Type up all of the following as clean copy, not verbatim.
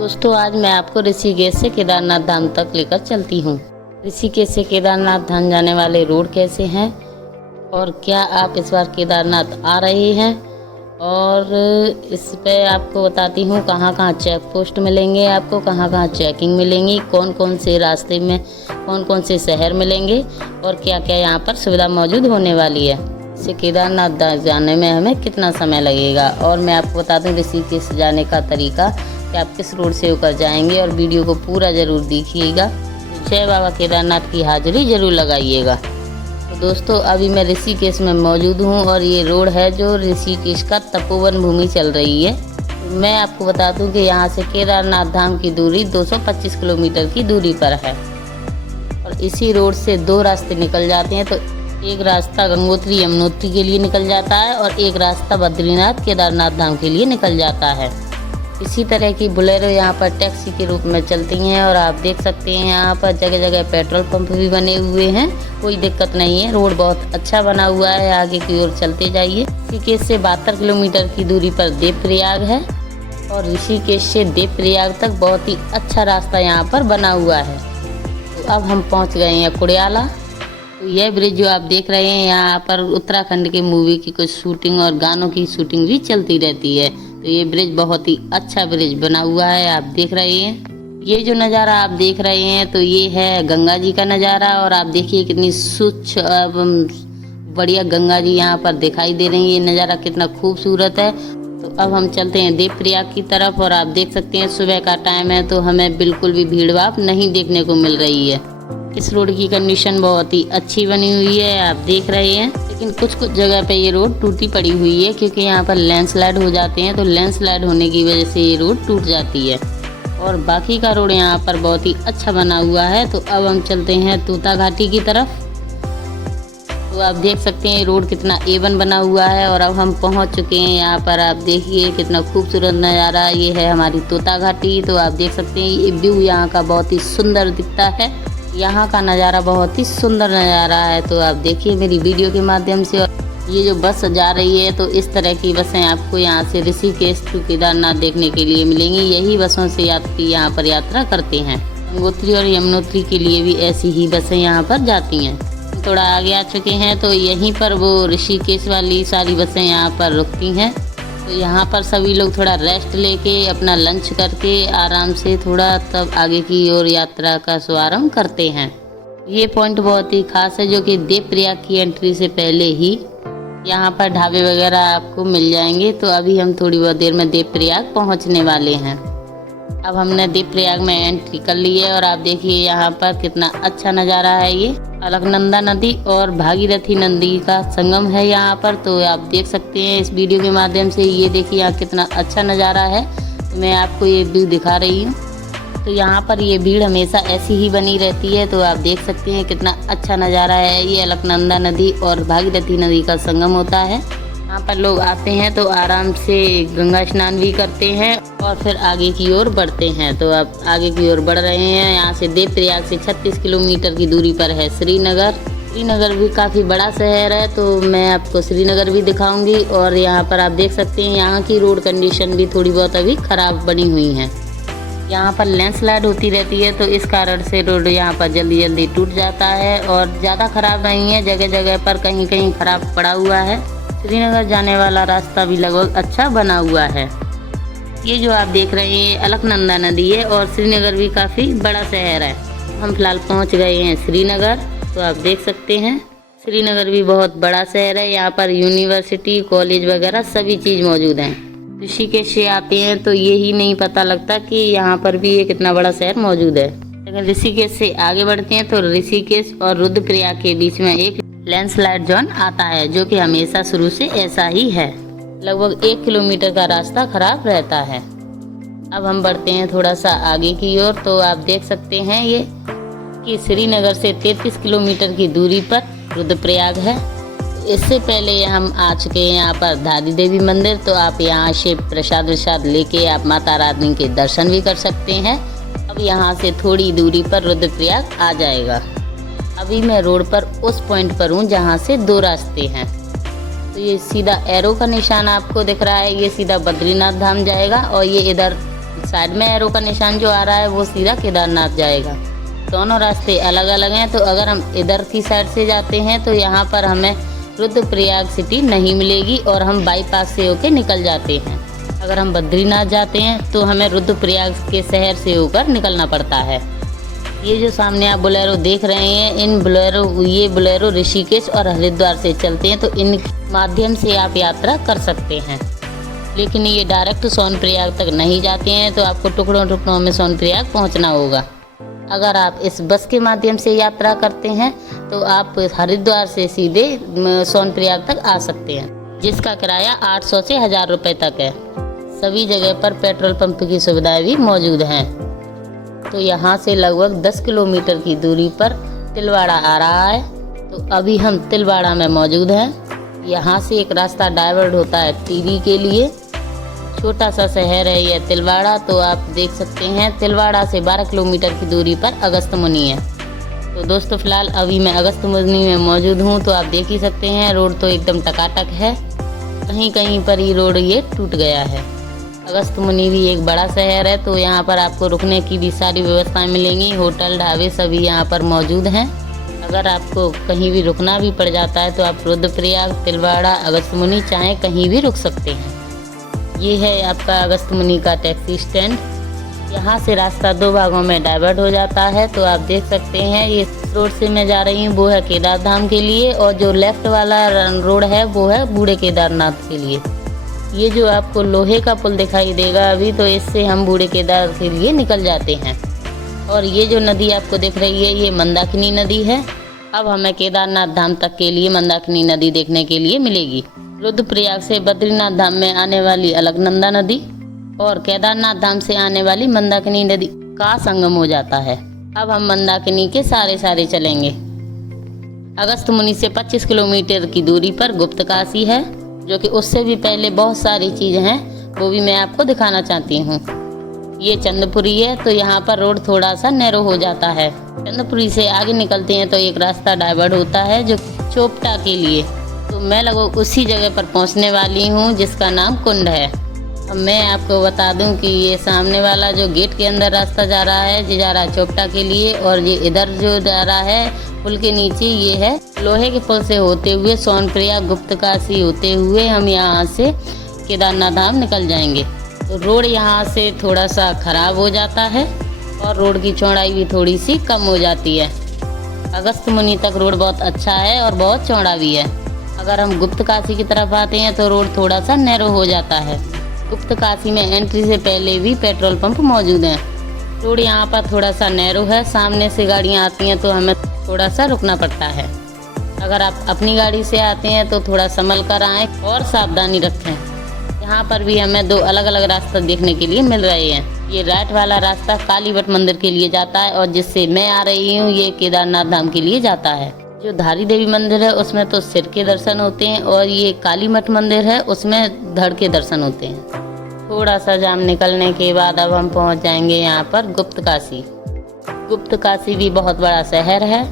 दोस्तों आज मैं आपको ऋषिकेश से केदारनाथ धाम तक लेकर चलती हूँ। ऋषिकेश से केदारनाथ धाम जाने वाले रोड कैसे हैं और क्या आप इस बार केदारनाथ आ रहे हैं, और इस पे आपको बताती हूँ कहाँ कहाँ चेक पोस्ट मिलेंगे, आपको कहाँ कहाँ चेकिंग मिलेंगी, कौन कौन से रास्ते में कौन कौन से शहर मिलेंगे और क्या क्या यहाँ पर सुविधा मौजूद होने वाली है। इससे केदारनाथ जाने में हमें कितना समय लगेगा, और मैं आपको बता दूँ ऋषिकेश जाने का तरीका कि आप किस रोड से होकर जाएंगे, और वीडियो को पूरा ज़रूर देखिएगा। जय बाबा केदारनाथ की हाजिरी ज़रूर लगाइएगा। तो दोस्तों अभी मैं ऋषिकेश में मौजूद हूँ और ये रोड है जो ऋषिकेश का तपोवन भूमि चल रही है। तो मैं आपको बता दूँ कि यहाँ से केदारनाथ धाम की दूरी 225 किलोमीटर की दूरी पर है, और इसी रोड से दो रास्ते निकल जाते हैं। तो एक रास्ता गंगोत्री यमुनोत्री के लिए निकल जाता है और एक रास्ता बद्रीनाथ केदारनाथ धाम के लिए निकल जाता है। इसी तरह की बुलेरो यहाँ पर टैक्सी के रूप में चलती हैं, और आप देख सकते हैं यहाँ पर जगह जगह पेट्रोल पंप भी बने हुए हैं। कोई दिक्कत नहीं है, रोड बहुत अच्छा बना हुआ है। आगे की ओर चलते जाइए। ऋषिकेश से 72 किलोमीटर की दूरी पर देवप्रयाग है, और ऋषिकेश से देवप्रयाग तक बहुत ही अच्छा रास्ता यहाँ पर बना हुआ है। तो अब हम पहुँच गए हैं कुड़ियाला। तो यह ब्रिज जो आप देख रहे हैं, यहाँ पर उत्तराखंड के मूवी की कुछ शूटिंग और गानों की शूटिंग भी चलती रहती है। तो ये ब्रिज बहुत ही अच्छा ब्रिज बना हुआ है, आप देख रहे हैं। ये जो नज़ारा आप देख रहे हैं तो ये है गंगा जी का नज़ारा, और आप देखिए कितनी स्वच्छ एवं बढ़िया गंगा जी यहाँ पर दिखाई दे रही है। ये नज़ारा कितना खूबसूरत है। तो अब हम चलते हैं देवप्रयाग की तरफ, और आप देख सकते हैं सुबह का टाइम है तो हमें बिल्कुल भी भीड़ भाड़ नहीं देखने को मिल रही है। इस रोड की कंडीशन बहुत ही अच्छी बनी हुई है, आप देख रहे हैं। लेकिन कुछ कुछ जगह पे ये रोड टूटी पड़ी हुई है, क्योंकि यहाँ पर लैंडस्लाइड हो जाते हैं। तो लैंडस्लाइड होने की वजह से ये रोड टूट जाती है, और बाकी का रोड यहाँ पर बहुत ही अच्छा बना हुआ है। तो अब हम चलते हैं तोता घाटी की तरफ। तो आप देख सकते हैं रोड कितना A1 बना हुआ है, और अब हम पहुँच चुके हैं यहाँ पर। आप देखिए कितना खूबसूरत नज़ारा ये है हमारी तोता घाटी। तो आप देख सकते हैं ये व्यू यहाँ का बहुत ही सुंदर दिखता है। यहाँ का नज़ारा बहुत ही सुंदर नज़ारा है। तो आप देखिए मेरी वीडियो के माध्यम से। और ये जो बस जा रही है, तो इस तरह की बसें आपको यहाँ से ऋषिकेश टू केदारनाथ देखने के लिए मिलेंगी। यही बसों से यात्री यहाँ पर यात्रा करते हैं। गंगोत्री और यमुनोत्री के लिए भी ऐसी ही बसें यहाँ पर जाती हैं। थोड़ा आगे आ चुके हैं तो यहीं पर वो ऋषिकेश वाली सारी बसें यहाँ पर रुकती हैं। तो यहाँ पर सभी लोग थोड़ा रेस्ट लेके अपना लंच करके आराम से थोड़ा तब आगे की ओर यात्रा का शुभारंभ करते हैं। ये पॉइंट बहुत ही खास है, जो कि देवप्रयाग की एंट्री से पहले ही यहाँ पर ढाबे वगैरह आपको मिल जाएंगे। तो अभी हम थोड़ी बहुत देर में देवप्रयाग पहुँचने वाले हैं। अब हमने देवप्रयाग में एंट्री कर ली है, और आप देखिए यहाँ पर कितना अच्छा नज़ारा है। ये अलकनंदा नदी और भागीरथी नदी का संगम है यहाँ पर। तो आप देख सकते हैं इस वीडियो के माध्यम से। ये देखिए यहाँ कितना अच्छा नज़ारा है। मैं आपको ये व्यू दिखा रही हूँ। तो यहाँ पर ये भीड़ हमेशा ऐसी ही बनी रहती है। तो आप देख सकते हैं कितना अच्छा नज़ारा है। ये अलकनंदा नदी और भागीरथी नदी का संगम होता है। यहाँ पर लोग आते हैं तो आराम से गंगा स्नान भी करते हैं, और फिर आगे की ओर बढ़ते हैं। तो आप आगे की ओर बढ़ रहे हैं। यहाँ से देवप्रयाग से 36 किलोमीटर की दूरी पर है श्रीनगर। श्रीनगर भी काफ़ी बड़ा शहर है, तो मैं आपको श्रीनगर भी दिखाऊंगी। और यहाँ पर आप देख सकते हैं यहाँ की रोड कंडीशन भी थोड़ी बहुत अभी ख़राब बनी हुई है। यहाँ पर लैंडस्लाइड होती रहती है, तो इस कारण से रोड यहाँ पर जल्दी जल्दी टूट जाता है, और ज़्यादा ख़राब नहीं है। जगह जगह पर कहीं कहीं ख़राब पड़ा हुआ है। श्रीनगर जाने वाला रास्ता भी लगभग अच्छा बना हुआ है। ये जो आप देख रहे हैं अलकनंदा नदी है, और श्रीनगर भी काफ़ी बड़ा शहर है। हम फिलहाल पहुंच गए हैं श्रीनगर। तो आप देख सकते हैं श्रीनगर भी बहुत बड़ा शहर है। यहाँ पर यूनिवर्सिटी कॉलेज वगैरह सभी चीज़ मौजूद हैं। ऋषिकेश से आते हैं तो ये ही नहीं पता लगता कि यहाँ पर भी एक इतना बड़ा शहर मौजूद है। अगर ऋषिकेश से आगे बढ़ते हैं तो ऋषिकेश और रुद्रप्रयाग के बीच में एक लैंडस्लाइड जोन आता है, जो कि हमेशा शुरू से ऐसा ही है। लगभग 1 किलोमीटर का रास्ता खराब रहता है। अब हम बढ़ते हैं थोड़ा सा आगे की ओर। तो आप देख सकते हैं ये कि श्रीनगर से 33 किलोमीटर की दूरी पर रुद्रप्रयाग है। इससे पहले हम आ चुके हैं यहाँ पर धारी देवी मंदिर। तो आप यहाँ से प्रसाद वसाद लेके आप माता रानी के दर्शन भी कर सकते हैं। अब यहाँ से थोड़ी दूरी पर रुद्रप्रयाग आ जाएगा। अभी मैं रोड पर उस पॉइंट पर हूँ जहाँ से दो रास्ते हैं। तो ये सीधा एरो का निशान आपको दिख रहा है, ये सीधा बद्रीनाथ धाम जाएगा, और ये इधर साइड में एरो का निशान जो आ रहा है वो सीधा केदारनाथ जाएगा। दोनों रास्ते अलग अलग हैं, तो अगर हम इधर की साइड से जाते हैं तो यहाँ पर हमें रुद्रप्रयाग सिटी नहीं मिलेगी और हम बाईपास से होकर निकल जाते हैं। अगर हम बद्रीनाथ जाते हैं तो हमें रुद्रप्रयाग के शहर से होकर निकलना पड़ता है। ये जो सामने आप बोलेरो देख रहे हैं, ये बोलेरो ऋषिकेश और हरिद्वार से चलते हैं, तो इन माध्यम से आप यात्रा कर सकते हैं। लेकिन ये डायरेक्ट सोनप्रयाग तक नहीं जाते हैं, तो आपको टुकड़ों टुकड़ों में सोनप्रयाग पहुंचना होगा। अगर आप इस बस के माध्यम से यात्रा करते हैं तो आप हरिद्वार से सीधे सोनप्रयाग तक आ सकते हैं, जिसका किराया 800 से 1000 रुपये तक है। सभी जगह पर पेट्रोल पंप की सुविधाएं भी मौजूद हैं। तो यहाँ से लगभग 10 किलोमीटर की दूरी पर तिलवाड़ा आ रहा है। तो अभी हम तिलवाड़ा में मौजूद हैं। यहाँ से एक रास्ता डाइवर्ट होता है टिहरी के लिए। छोटा सा शहर है यह तिलवाड़ा। तो आप देख सकते हैं तिलवाड़ा से 12 किलोमीटर की दूरी पर अगस्त्यमुनि है। तो दोस्तों फिलहाल अभी मैं अगस्त्यमुनि में मौजूद हूँ। तो आप देख ही सकते हैं रोड तो एकदम टकाटक है, कहीं कहीं पर ही रोड ये टूट गया है। अगस्त्यमुनि भी एक बड़ा शहर है, तो यहाँ पर आपको रुकने की भी सारी व्यवस्थाएं मिलेंगी। होटल ढाबे सभी यहाँ पर मौजूद हैं। अगर आपको कहीं भी रुकना भी पड़ जाता है तो आप रुद्रप्रयाग, तिलवाड़ा, अगस्त्यमुनि चाहे कहीं भी रुक सकते हैं। ये है आपका अगस्त्यमुनि का टैक्सी स्टैंड। यहाँ से रास्ता 2 भागों में डाइवर्ट हो जाता है। तो आप देख सकते हैं ये रोड से मैं जा रही हूँ वो है केदार धाम के लिए, और जो लेफ्ट वाला रोड है वो है बूढ़े केदारनाथ के लिए। ये जो आपको लोहे का पुल दिखाई देगा अभी, तो इससे हम बूढ़े केदार के लिए निकल जाते हैं। और ये जो नदी आपको दिख रही है ये मंदाकिनी नदी है। अब हमें केदारनाथ धाम तक के लिए मंदाकिनी नदी देखने के लिए मिलेगी। रुद्रप्रयाग से बद्रीनाथ धाम में आने वाली अलकनंदा नदी और केदारनाथ धाम से आने वाली मंदाकिनी नदी का संगम हो जाता है। अब हम मंदाकिनी के सारे चलेंगे। अगस्त्यमुनि से 25 किलोमीटर की दूरी पर गुप्तकाशी है, जो कि उससे भी पहले बहुत सारी चीज़ें हैं, वो भी मैं आपको दिखाना चाहती हूँ। ये चंद्रपुरी है, तो यहाँ पर रोड थोड़ा सा नैरो हो जाता है। चंद्रपुरी से आगे निकलते हैं तो एक रास्ता डाइवर्ट होता है जो चोपटा के लिए। तो मैं लगभग उसी जगह पर पहुँचने वाली हूँ जिसका नाम कुंड है। अब मैं आपको बता दूं कि ये सामने वाला जो गेट के अंदर रास्ता जा रहा है ये जा रहा है चोपटा के लिए, और ये इधर जो जा रहा है पुल के नीचे ये है लोहे के पुल से होते हुए सोनप्रयाग गुप्तकाशी होते हुए हम यहाँ से केदारनाथ धाम निकल जाएंगे। तो रोड यहाँ से थोड़ा सा खराब हो जाता है और रोड की चौड़ाई भी थोड़ी सी कम हो जाती है। अगस्त्यमुनि तक रोड बहुत अच्छा है और बहुत चौड़ा भी है। अगर हम गुप्तकाशी की तरफ आते हैं तो रोड थोड़ा सा नैरो हो जाता है। गुप्तकाशी में एंट्री से पहले भी पेट्रोल पंप मौजूद हैं। रोड यहाँ पर थोड़ा सा नैरो है, सामने से गाड़ियाँ आती हैं तो हमें थोड़ा सा रुकना पड़ता है। अगर आप अपनी गाड़ी से आते हैं तो थोड़ा संभल कर आएँ और सावधानी रखें। यहाँ पर भी हमें 2 अलग अलग रास्ते देखने के लिए मिल रहे हैं। ये राइट वाला रास्ता कालीवट मंदिर के लिए जाता है और जिससे मैं आ रही हूँ ये केदारनाथ धाम के लिए जाता है। जो धारी देवी मंदिर है उसमें तो सिर के दर्शन होते हैं, और ये कालीमठ मंदिर है उसमें धड़ के दर्शन होते हैं। थोड़ा सा जाम निकलने के बाद अब हम पहुँच जाएंगे यहाँ पर गुप्तकाशी। गुप्तकाशी भी बहुत बड़ा शहर है।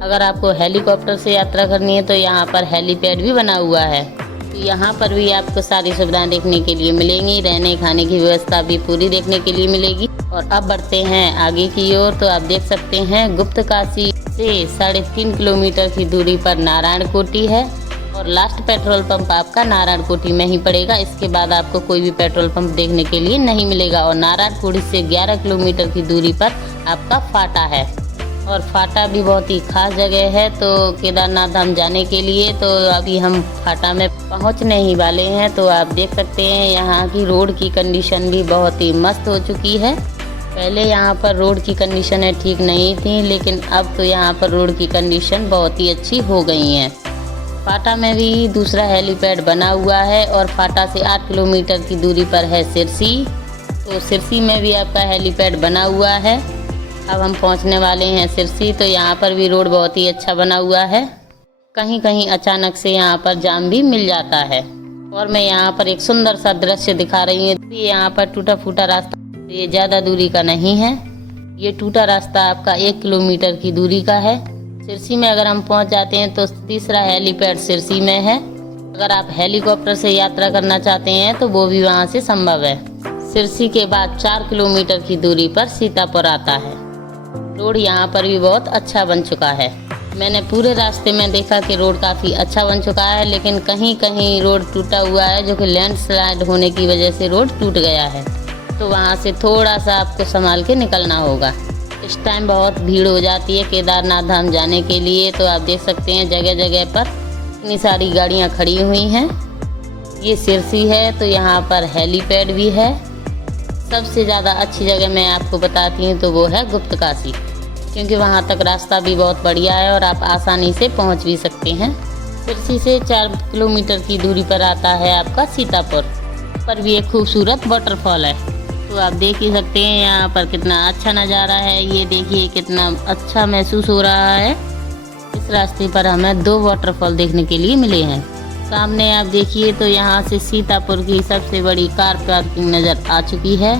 अगर आपको हेलीकॉप्टर से यात्रा करनी है तो यहाँ पर हेलीपैड भी बना हुआ है। तो यहाँ पर भी आपको सारी सुविधाएं देखने के लिए मिलेंगी। रहने खाने की व्यवस्था भी पूरी देखने के लिए मिलेगी। और अब बढ़ते हैं आगे की ओर। तो आप देख सकते हैं गुप्तकाशी से 3.5 किलोमीटर की दूरी पर नारायणकोटि है, और लास्ट पेट्रोल पंप आपका नारायणकोटि में ही पड़ेगा। इसके बाद आपको कोई भी पेट्रोल पंप देखने के लिए नहीं मिलेगा। और नारायणकोटि से 11 किलोमीटर की दूरी पर आपका फाटा है, और फाटा भी बहुत ही खास जगह है तो केदारनाथ धाम जाने के लिए। तो अभी हम फाटा में पहुंचने ही वाले हैं। तो आप देख सकते हैं यहाँ की रोड की कंडीशन भी बहुत ही मस्त हो चुकी है। पहले यहाँ पर रोड की कंडीशनें ठीक नहीं थी, लेकिन अब तो यहाँ पर रोड की कंडीशन बहुत ही अच्छी हो गई हैं। फाटा में भी दूसरा हेलीपैड बना हुआ है, और फाटा से 8 किलोमीटर की दूरी पर है सिरसी। तो सिरसी में भी आपका हेलीपैड बना हुआ है। अब हम पहुंचने वाले हैं सिरसी। तो यहाँ पर भी रोड बहुत ही अच्छा बना हुआ है। कहीं कहीं अचानक से यहाँ पर जाम भी मिल जाता है। और मैं यहाँ पर एक सुंदर सा दृश्य दिखा रही हूँ। यहाँ पर टूटा फूटा रास्ता, ये ज़्यादा दूरी का नहीं है। ये टूटा रास्ता आपका 1 किलोमीटर की दूरी का है। सिरसी में अगर हम पहुँच जाते हैं तो तीसरा हेलीपैड सिरसी में है। अगर आप हेलीकॉप्टर से यात्रा करना चाहते हैं तो वो भी वहाँ से संभव है। सिरसी के बाद 4 किलोमीटर की दूरी पर सीतापुर आता है। रोड यहाँ पर भी बहुत अच्छा बन चुका है। मैंने पूरे रास्ते में देखा कि रोड काफ़ी अच्छा बन चुका है, लेकिन कहीं कहीं रोड टूटा हुआ है, जो कि लैंडस्लाइड होने की वजह से रोड टूट गया है। तो वहाँ से थोड़ा सा आपको संभाल के निकलना होगा। इस टाइम बहुत भीड़ हो जाती है केदारनाथ धाम जाने के लिए। तो आप देख सकते हैं जगह जगह पर इतनी सारी गाड़ियाँ खड़ी हुई हैं। ये सिरसी है, तो यहाँ पर हेलीपैड भी है। सबसे ज़्यादा अच्छी जगह मैं आपको बताती हूँ तो वो है गुप्तकाशी, क्योंकि वहाँ तक रास्ता भी बहुत बढ़िया है और आप आसानी से पहुँच भी सकते हैं। सिरसी से 4 किलोमीटर की दूरी पर आता है आपका सीतापुर। पर भी एक खूबसूरत वाटरफॉल है। तो आप देख ही सकते हैं यहाँ पर कितना अच्छा नज़ारा है। ये देखिए कितना अच्छा महसूस हो रहा है। इस रास्ते पर हमें 2 वाटरफॉल देखने के लिए मिले हैं। सामने आप देखिए तो यहाँ से सीतापुर की सबसे बड़ी कार पार्किंग नज़र आ चुकी है।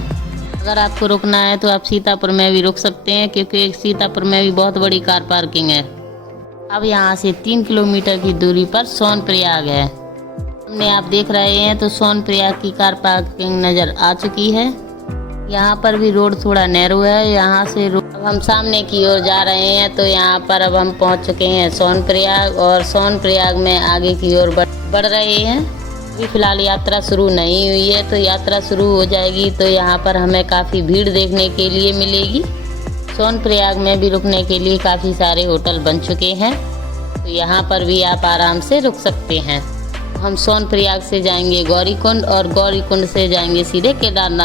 अगर आपको रुकना है तो आप सीतापुर में भी रुक सकते हैं, क्योंकि सीतापुर में भी बहुत बड़ी कार पार्किंग है। अब यहाँ से 3 किलोमीटर की दूरी पर सोनप्रयाग है। सामने आप देख रहे हैं तो सोनप्रयाग की कार पार्किंग नज़र आ चुकी है। यहाँ पर भी रोड थोड़ा नैरो है। यहाँ से अब हम सामने की ओर जा रहे हैं। तो यहाँ पर अब हम पहुँच चुके हैं सोनप्रयाग, और सोनप्रयाग में आगे की ओर बढ़ रहे हैं। अभी फ़िलहाल यात्रा शुरू नहीं हुई है, तो यात्रा शुरू हो जाएगी तो यहाँ पर हमें काफ़ी भीड़ देखने के लिए मिलेगी। सोनप्रयाग में भी रुकने के लिए काफ़ी सारे होटल बन चुके हैं, तो यहाँ पर भी आप आराम से रुक सकते हैं। हम सोनप्रयाग से जाएंगे गौरीकुंड, और गौरीकुंड से जाएंगे सीधे केदारनाथ